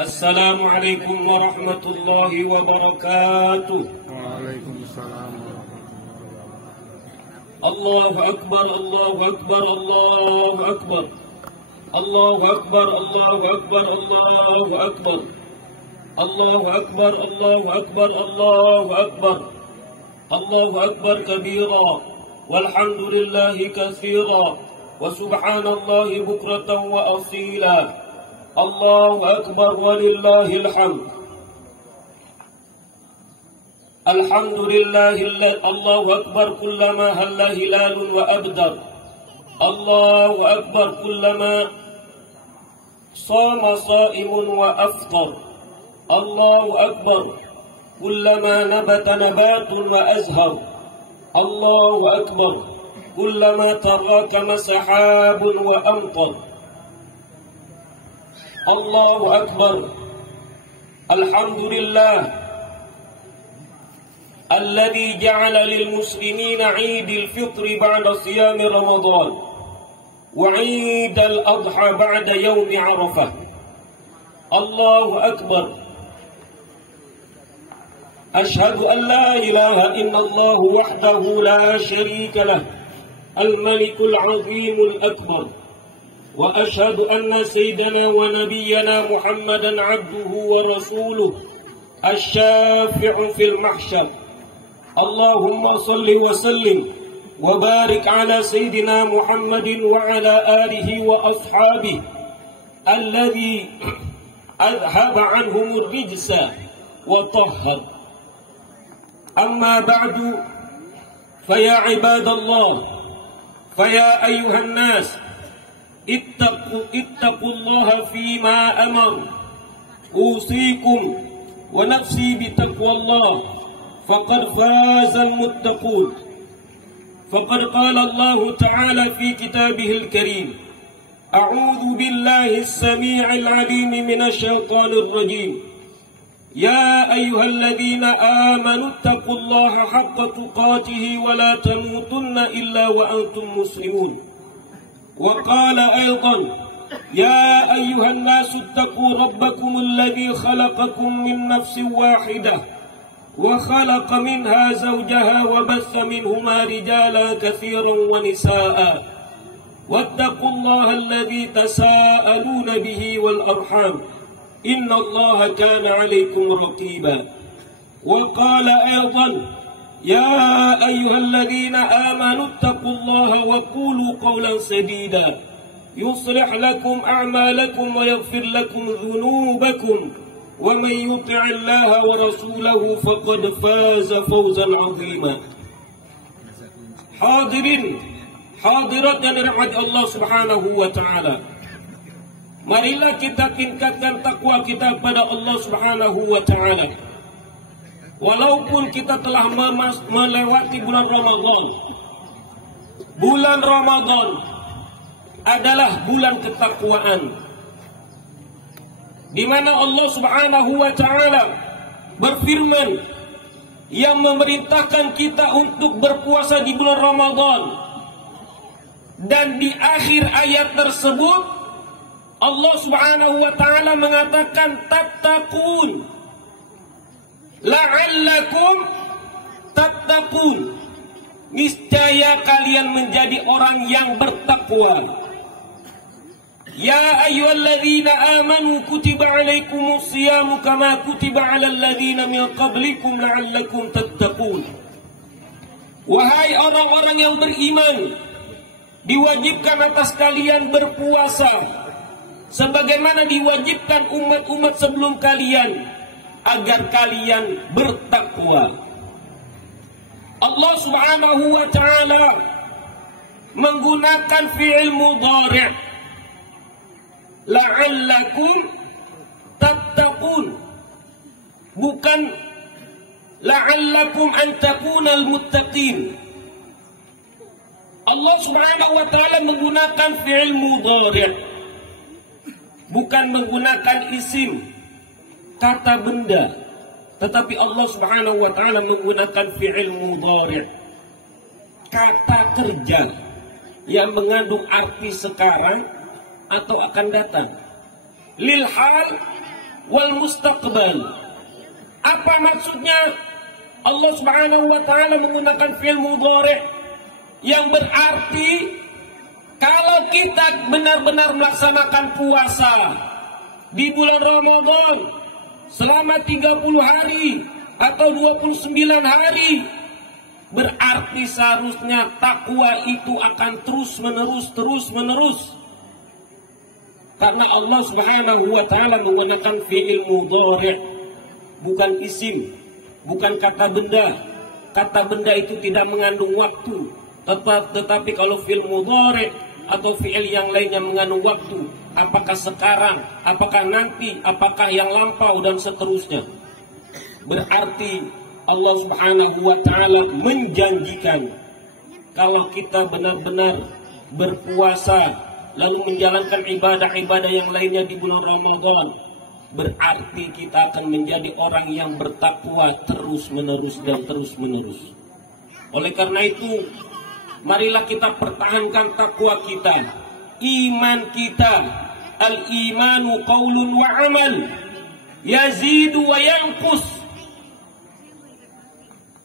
Assalamualaikum warahmatullahi wabarakatuh. Waalaikumsalam. Allahu Akbar, Allahu Akbar, Allahu Akbar. Allahu Akbar, Allahu Akbar, Allahu Akbar. Allahu Akbar, Allahu Akbar, Allahu Akbar. Allahu Akbar kabira, walhamdulillahi katsira, wa subhanallahi bukratan wa asila. Allahu Akbar walillahil hamd. Alhamdulillahilladzi Allahu Akbar kullama halla hilalun wa abdar. Allahu Akbar kullama صام صائم وأفطر. الله أكبر كلما نبت نبات وأزهر. الله أكبر كلما تراكم سحاب وأمطر. الله أكبر. الحمد لله الذي جعل للمسلمين عيد الفطر بعد صيام رمضان وعيد الأضحى بعد يوم عرفة. الله أكبر. أشهد أن لا إله إلا الله وحده لا شريك له الملك العظيم الأكبر، وأشهد أن سيدنا ونبينا محمدا عبده ورسوله الشافع في المحشر. اللهم صل وسلم وبارك على سيدنا محمد وعلى آله وأصحابه الذي أذهب عنهم الرجس وطهر. أما بعد، فيا عباد الله، فيا أيها الناس، اتقوا الله فيما أمر. أوصيكم ونفسي بتقوى الله، فقد فاز المتقون. فقد قال الله تعالى في كتابه الكريم: أعوذ بالله السميع العليم من الشيطان الرجيم. يا أيها الذين آمنوا اتقوا الله حق تقاته ولا تموتن إلا وأنتم مسلمون. وقال أيضا: يا أيها الناس اتقوا ربكم الذي خلقكم من نفس واحدة وخلق منها زوجها وبث منهما رجالا كثيرا ونساء واتقوا الله الذي تساءلون به والأرحام إن الله كان عليكم رقيبا. وقال أيضا: يا أيها الذين آمنوا اتقوا الله وقولوا قولا سديدا يصلح لكم أعمالكم ويغفر لكم ذنوبكم ومن يطع الله ورسوله فقد فاز فوزا عظيما. Hadirin hadirat yang dirahmati Allah Subhanahu wa taala, marilah kita tingkatkan takwa kita pada Allah Subhanahu wa taala. Walaupun kita telah melewati bulan Ramadan. Bulan Ramadan adalah bulan ketakwaan, di mana Allah Subhanahu wa taala berfirman yang memerintahkan kita untuk berpuasa di bulan Ramadan. Dan di akhir ayat tersebut Allah Subhanahu wa taala mengatakan tattaqun, la'allakum tattaqun, niscaya kalian menjadi orang yang bertakwa. Ya ayyuhalladzina amanu kutiba alaikumus siyamu kama kutiba alal ladzina min qablikum la'allakum tattaqun. Wahai orang-orang yang beriman, diwajibkan atas kalian berpuasa sebagaimana diwajibkan umat-umat sebelum kalian agar kalian bertakwa. Allah Subhanahu wa taala menggunakan fi'il mudhari' la'allakum tattaqun, bukan la'allakum an takunal muttaqin. Allah Subhanahu wa taala menggunakan fi'il mudhari', bukan menggunakan isim, kata benda, tetapi Allah Subhanahu wa taala menggunakan fi'il mudhari', kata kerja yang mengandung arti sekarang atau akan datang, lil hal wal mustaqbal. Apa maksudnya Allah Subhanahu wa taala menggunakan fi'il mudhari' yang berarti kalau kita benar-benar melaksanakan puasa di bulan Ramadan selama 30 hari atau 29 hari, berarti seharusnya takwa itu akan terus menerus. Karena Allah Subhanahu wa taala menggunakan fi'il mudhari', bukan isim, bukan kata benda. Kata benda itu tidak mengandung waktu. Tetapi kalau fi'il mudhari' atau fi'il yang lainnya mengandung waktu, apakah sekarang, apakah nanti, apakah yang lampau dan seterusnya. Berarti Allah Subhanahu wa taala menjanjikan kalau kita benar-benar berpuasa lalu menjalankan ibadah-ibadah yang lainnya di bulan Ramadan, berarti kita akan menjadi orang yang bertakwa terus-menerus dan terus-menerus. Oleh karena itu, marilah kita pertahankan takwa kita, iman kita. Al-imanu qaulun wa amal, yazidu wa yanqus.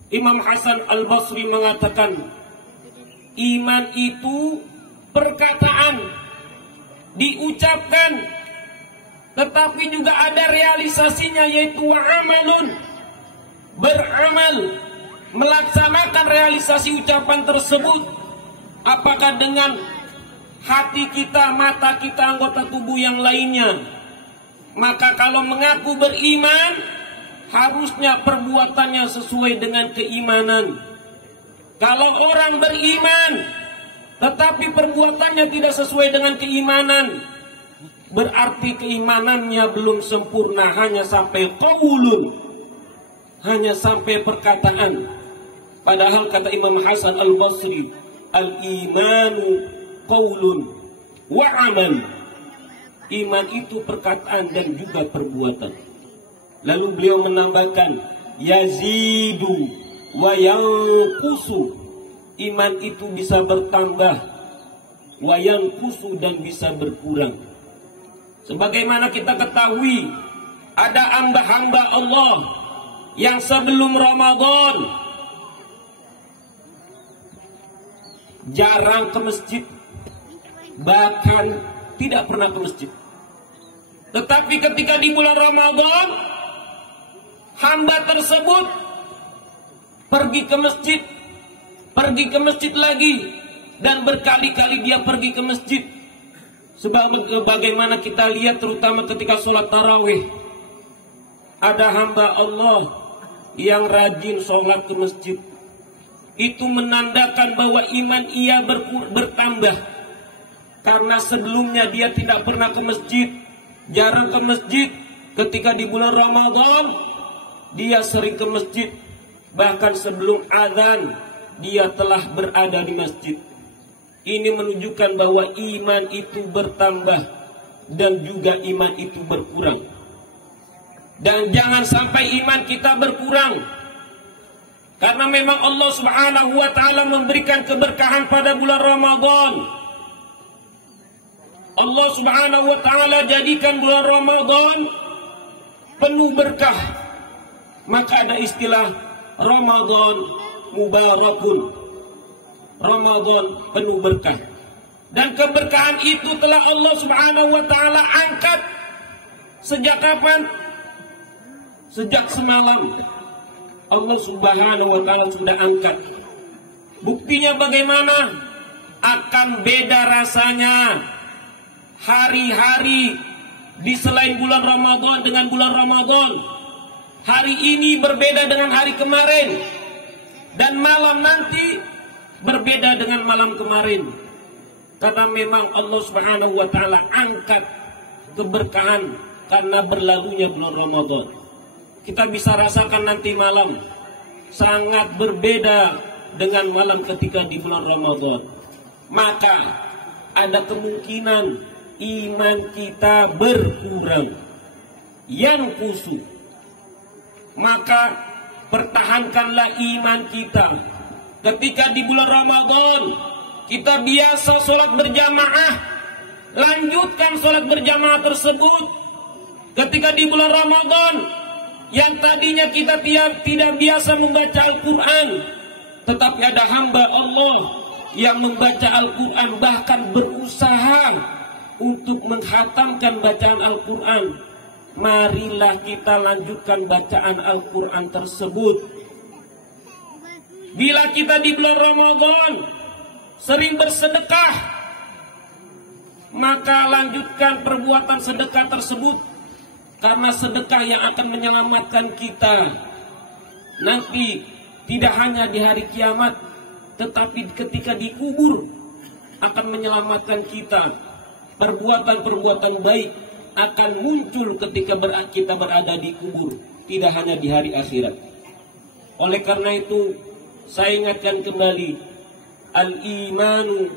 Imam Hasan Al-Basri mengatakan, iman itu perkataan, diucapkan, tetapi juga ada realisasinya, yaitu wa amalun, beramal, melaksanakan realisasi ucapan tersebut. Apakah dengan hati kita, mata kita, anggota tubuh yang lainnya? Maka kalau mengaku beriman, harusnya perbuatannya sesuai dengan keimanan. Kalau orang beriman tetapi perbuatannya tidak sesuai dengan keimanan, berarti keimanannya belum sempurna, hanya sampai qaulun, hanya sampai perkataan. Padahal kata Imam Hasan Al-Basri, al-imanu qaulun wa amal. Iman itu perkataan dan juga perbuatan. Lalu beliau menambahkan, yazidu wa yanqusu. Iman itu bisa bertambah, wa yanqusu, dan bisa berkurang. Sebagaimana kita ketahui, ada hamba-hamba Allah yang sebelum Ramadan jarang ke masjid, bahkan tidak pernah ke masjid. Tetapi ketika di bulan Ramadan, hamba tersebut pergi ke masjid lagi, dan berkali-kali dia pergi ke masjid. Sebagaimana kita lihat terutama ketika sholat tarawih, ada hamba Allah yang rajin sholat ke masjid. Itu menandakan bahwa iman ia bertambah. Karena sebelumnya dia tidak pernah ke masjid, jarang ke masjid. Ketika di bulan Ramadan, dia sering ke masjid. Bahkan sebelum azan, dia telah berada di masjid. Ini menunjukkan bahwa iman itu bertambah dan juga iman itu berkurang. Dan jangan sampai iman kita berkurang, karena memang Allah Subhanahu wa taala memberikan keberkahan pada bulan Ramadan. Allah Subhanahu wa taala jadikan bulan Ramadan penuh berkah. Maka ada istilah Ramadan mubarakun, Ramadan penuh berkah. Dan keberkahan itu telah Allah Subhanahu wa taala angkat sejak kapan? Sejak semalam Allah Subhanahu wa taala sudah angkat. Buktinya bagaimana? Akan beda rasanya hari-hari di selain bulan Ramadan dengan bulan Ramadan. Hari ini berbeda dengan hari kemarin, dan malam nanti berbeda dengan malam kemarin. Karena memang Allah Subhanahu wa taala angkat keberkahan karena berlalunya bulan Ramadan. Kita bisa rasakan nanti malam sangat berbeda dengan malam ketika di bulan Ramadan. Maka ada kemungkinan iman kita berkurang, yang kusuk. Maka pertahankanlah iman kita. Ketika di bulan Ramadan kita biasa sholat berjamaah, lanjutkan sholat berjamaah tersebut. Ketika di bulan Ramadan yang tadinya kita tidak biasa membaca Al-Quran, tetapi ada hamba Allah yang membaca Al-Quran, bahkan berusaha untuk menghatamkan bacaan Al-Quran. Marilah kita lanjutkan bacaan Al-Quran tersebut. Bila kita di bulan Ramadan sering bersedekah, maka lanjutkan perbuatan sedekah tersebut, karena sedekah yang akan menyelamatkan kita nanti tidak hanya di hari kiamat, tetapi ketika dikubur akan menyelamatkan kita. Perbuatan-perbuatan baik akan muncul ketika kita berada di kubur, tidak hanya di hari akhirat. Oleh karena itu, saya ingatkan kembali, al-imanu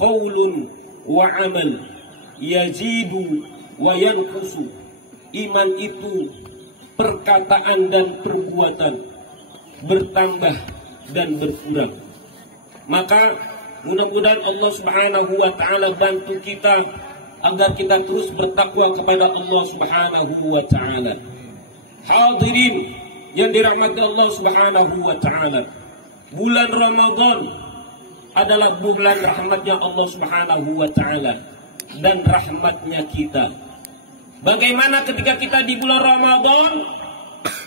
qaulun wa amal, yazidu wa yanqusu. Iman itu perkataan dan perbuatan, bertambah dan berkurang. Maka mudah-mudahan Allah Subhanahu wa taala bantu kita agar kita terus bertakwa kepada Allah Subhanahu wa taala. Hadirin yang dirahmati Allah Subhanahu wa taala, bulan Ramadan adalah bulan rahmatnya Allah Subhanahu wa taala dan rahmatnya kita. Bagaimana ketika kita di bulan Ramadan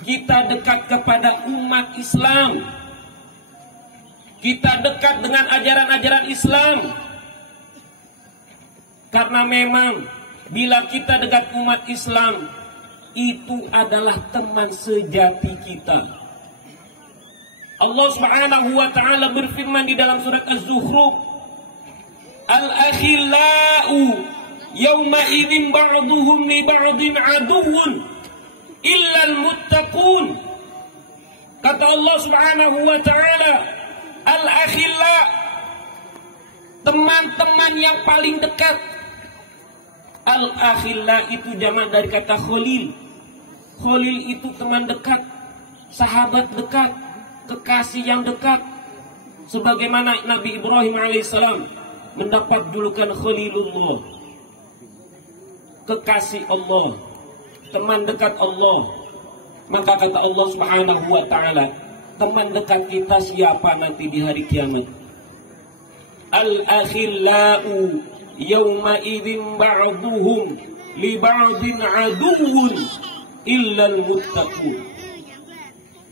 kita dekat kepada umat Islam, kita dekat dengan ajaran-ajaran Islam. Karena memang bila kita dekat umat Islam, itu adalah teman sejati kita. Allah Subhanahu wa taala berfirman di dalam surat Az-Zukhruf, al-akhillau yawma idzin ba'duhum li ba'din aduwwun illa al-muttaqun. Kata Allah Subhanahu wa taala, al-akhilla, teman-teman yang paling dekat. Al-akhilla itu jamak dari kata khalil. Khalil itu teman dekat, sahabat dekat, kekasih yang dekat. Sebagaimana Nabi Ibrahim alaihissalam mendapat julukan Khalilullah, kekasih Allah, teman dekat Allah. Maka kata Allah Subhanahu wa taala, teman dekat kita siapa nanti di hari kiamat? Al-akhillau yawma idzin ba'duhum li ba'din aduwwun illa al-muttaqun.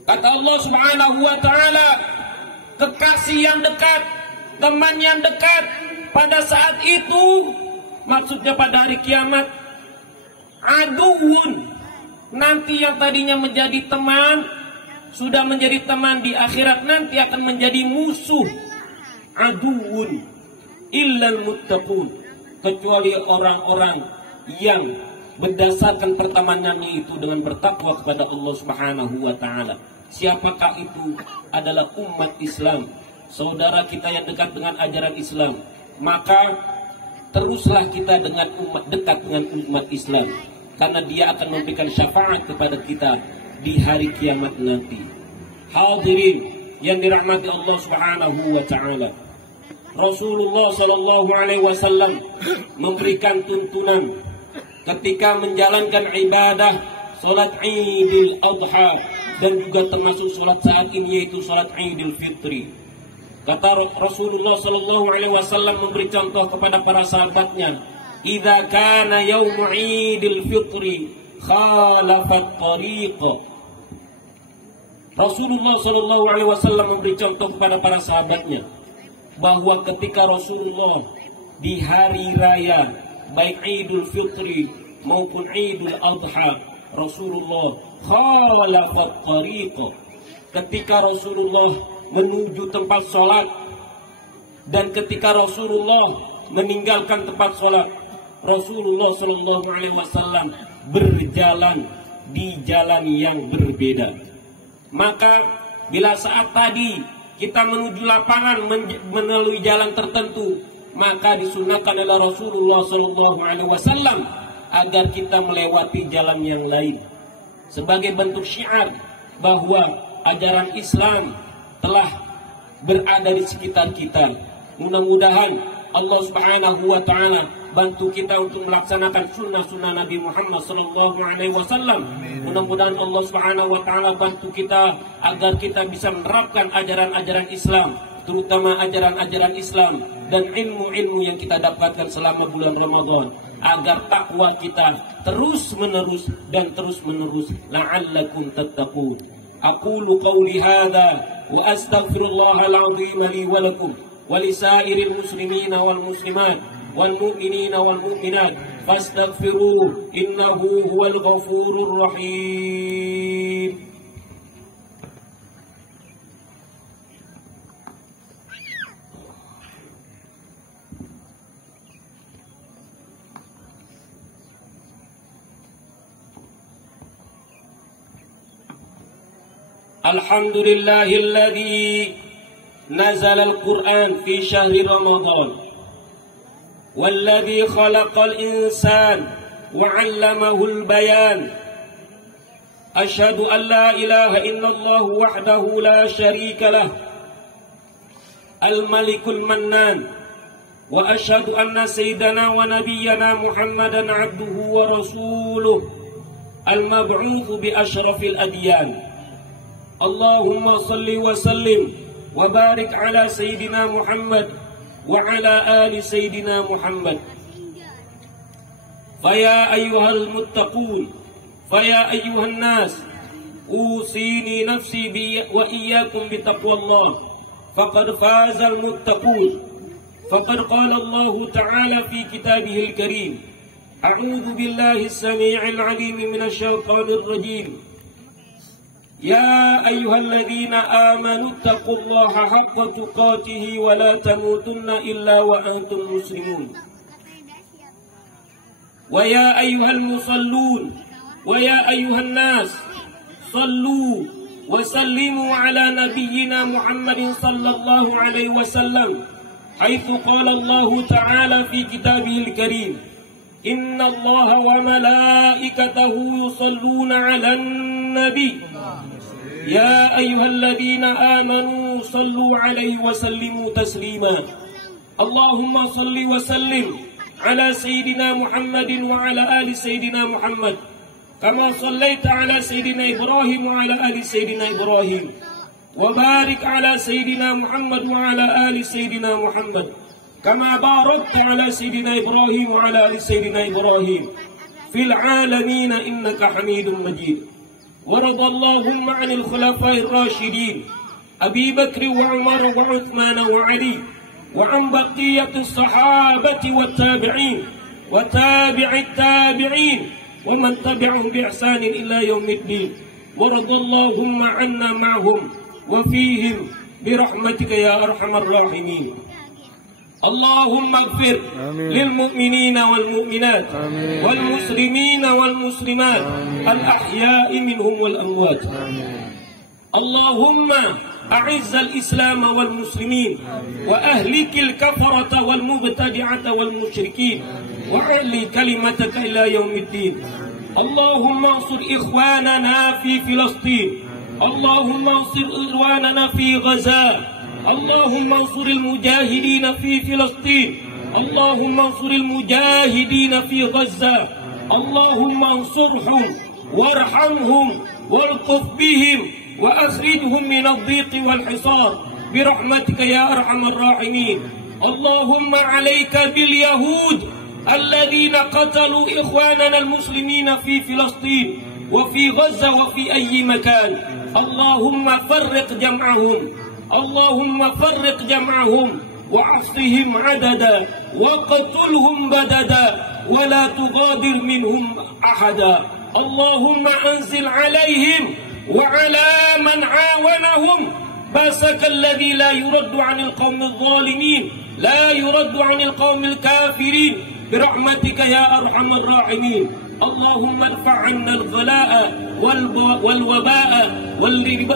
Kata Allah Subhanahu wa taala, kekasih yang dekat, teman yang dekat pada saat itu, maksudnya pada hari kiamat, aduwwun, nanti yang tadinya menjadi teman, sudah menjadi teman di akhirat nanti akan menjadi musuh. Aduwwun illal muttaqun, kecuali orang-orang yang berdasarkan pertemanannya itu dengan bertakwa kepada Allah Subhanahu wa taala. Siapakah itu? Adalah umat Islam, saudara kita yang dekat dengan ajaran Islam. Maka teruslah kita dekat dengan umat Islam, karena dia akan memberikan syafaat kepada kita di hari kiamat nanti. Hadirin yang dirahmati Allah Subhanahu wa taala, Rasulullah sallallahu alaihi wasallam memberikan tuntunan ketika menjalankan ibadah salat Idul Adha dan juga termasuk salat saat ini, yaitu salat Idul Fitri. Kata Rasulullah sallallahu alaihi wasallam memberi contoh kepada para sahabatnya, "Idza kana yaum Idul Fitri khalafat tariqa." Rasulullah sallallahu alaihi wasallam memberi contoh kepada para sahabatnya bahwa ketika Rasulullah di hari raya baik Idul Fitri maupun Idul Adha, Rasulullah khalafat tariqa. Ketika Rasulullah menuju tempat sholat dan ketika Rasulullah meninggalkan tempat sholat, Rasulullah sallallahu alaihi wasallam berjalan di jalan yang berbeda. Maka bila saat tadi kita menuju lapangan melalui jalan tertentu, maka disunahkan oleh Rasulullah sallallahu alaihi wasallam agar kita melewati jalan yang lain sebagai bentuk syiar bahwa ajaran Islam telah berada di sekitar kita. Mudah-mudahan Allah Subhanahu wa taala bantu kita untuk melaksanakan sunnah-sunnah Nabi Muhammad SAW. Mudah-mudahan Allah Subhanahu wa Ta'ala bantu kita agar kita bisa menerapkan ajaran-ajaran Islam, terutama ajaran-ajaran Islam dan ilmu-ilmu yang kita dapatkan selama bulan Ramadan, agar takwa kita terus-menerus dan terus-menerus. La'allakum tattaqun. Aqulu qawli hadha wa astaghfirullahal azim li wa lakum wa lisairil muslimina wal muslimat wal mu'minina wal mu'minat fastaghfiruhu innahu huwal ghafurur rahim. Alhamdulillahilladzi nazala al-Qur'an fi syahri Ramadan walladzi khalaqal insan wa 'allamahu al-bayan. Asyhadu an la ilaha illallah wahdahu la syarika lah al-malikul mannan wa asyhadu anna sayyidana wa nabiyyana Muhammadan 'abduhu wa rasuluh al-mab'uts bi asyrafil adyan. Allahumma salli wa sallim wa barik ala Sayyidina Muhammad wa ala ali Sayyidina Muhammad. Faya ayyuhal muttaqun, faya ayyuhan nas, usini nafsi wa iyyakum bitaqwallah, faqad fazal muttaqun. Faqad qala Allah ta'ala fi kitabihil karim, a'udzu billahi as-sami'il 'alim minasy syaithanir rajim. Ya ayyuhalladzina amanu taqullaha haqqa tuqatih wa la tamutunna illa wa antum muslimun. Wa ya ayyuhal musallun wa ya ayyuhan nas sallu wa sallimu ala nabiyyina Muhammadin sallallahu alaihi wasallam haitsu qala Allah ta'ala fi kitabihil karim, inna Allah wa malaikatahu yusalluna 'alan nabi. Ya ayyuhalladzina amanu sallu alaihi wa sallimu taslima. Allahumma salli wa sallim ala sayyidina Muhammadin wa ala ali sayyidina Muhammad kama sallaita ala sayyidina Ibrahim wa ala ali sayyidina Ibrahim wa barik ala sayyidina Muhammad wa ala ali sayyidina Muhammad kama barakta ala sayyidina Ibrahim wa ala ali sayyidina Ibrahim fil alamin innaka Hamidum Majid. ورضى اللهم عن الخلفاء الراشدين أبي بكر وعمر وعثمان وعلي وعن بقية الصحابة والتابعين وتابع التابعين ومن تبعهم بإحسان إلى يوم الدين. ورضى اللهم عنا معهم وفيهم برحمتك يا أرحم الراحمين. اللهم اغفر للمؤمنين والمؤمنات والمسلمين والمسلمات الأحياء منهم والأموات. اللهم أعز الإسلام والمسلمين وأهلك الكفرة والمبتدعة والمشركين وعلي كلمتك إلى يوم الدين. اللهم انصر إخواننا في فلسطين. اللهم انصر إخواننا في غزة. اللهم انصر المجاهدين في فلسطين. اللهم انصر المجاهدين في غزة. اللهم انصرهم وارحمهم والطف بهم وأخرجهم من الضيق والحصار برحمتك يا أرحم الراحمين. اللهم عليك باليهود الذين قتلوا إخواننا المسلمين في فلسطين وفي غزة وفي أي مكان. اللهم فرق جمعهم. اللهم فرق جمعهم وعصهم عددا وقتلهم بددا ولا تغادر منهم أحدا. اللهم أنزل عليهم وعلى من عاونهم بأسك الذي لا يرد عن القوم الظالمين، لا يرد عن القوم الكافرين برحمتك يا أرحم الراحمين. اللهم ادفع عنا الغلاء والوباء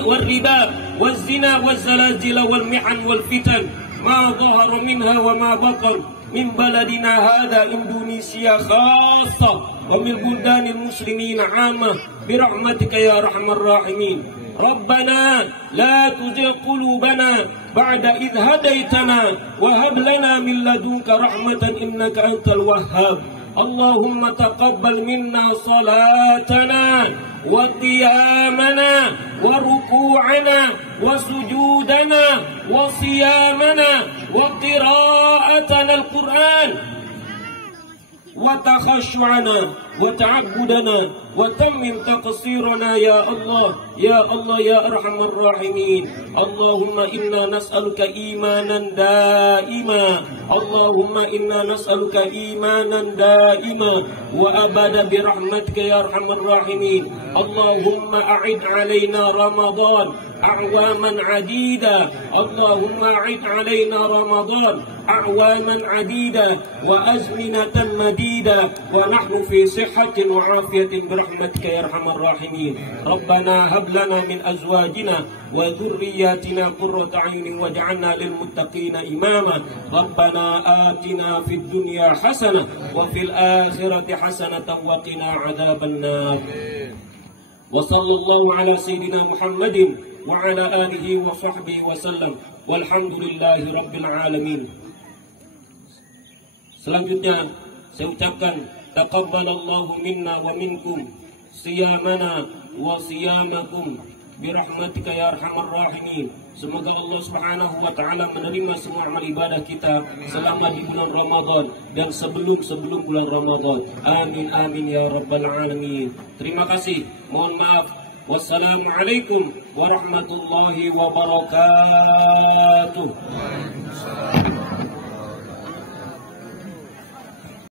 والربا والزنا والزلازل والمحن والفتن ما ظهر منها وما بطن من بلدنا هذا إندونيسيا خاصة ومن بلدان المسلمين عامة برحمتك يا أرحم الراحمين. ربنا لا تزغ قلوبنا بعد إذ هديتنا وهب لنا من لدنك رحمة إنك أنت الوهاب اللهم تقبل منا صلاتنا وقيامنا وركوعنا وسجودنا وصيامنا وقراءتنا القرآن وتخشعنا وتعبدنا وتمم تقصيرنا يا الله يا الله يا أرحم الراحمين اللهم إنا نسألك إيمانا دائما اللهم إنا نسألك إيمانا دائما وأبدا برحمتك يا أرحم الراحمين اللهم أعد علينا رمضان أعواما عديدة اللهم أعد علينا رمضان أعواما عديدة وأزمنة مديدة ونحن في صحة وعافية برحمتك يا أرحم الراحمين ربنا هب لنا من أزواجنا وذرياتنا قرة عين واجعلنا للمتقين إماما ربنا آتنا في الدنيا حسنة وفي الآخرة حسنة وقنا عذاب النار وصلى الله على سيدنا محمد وعلى آله وصحبه وسلم والحمد لله رب العالمين. Selanjutnya saya ucapkan taqabbalallahu minna wa minkum siyamana wa siyamakum birahmatika ya arhamar rahimin. Semoga Allah Subhanahu wa taala menerima semua amal ibadah kita selama di bulan Ramadan dan sebelum bulan Ramadan. Amin amin ya rabbal alamin. Terima kasih. Mohon maaf. Wassalamualaikum warahmatullahi wabarakatuh.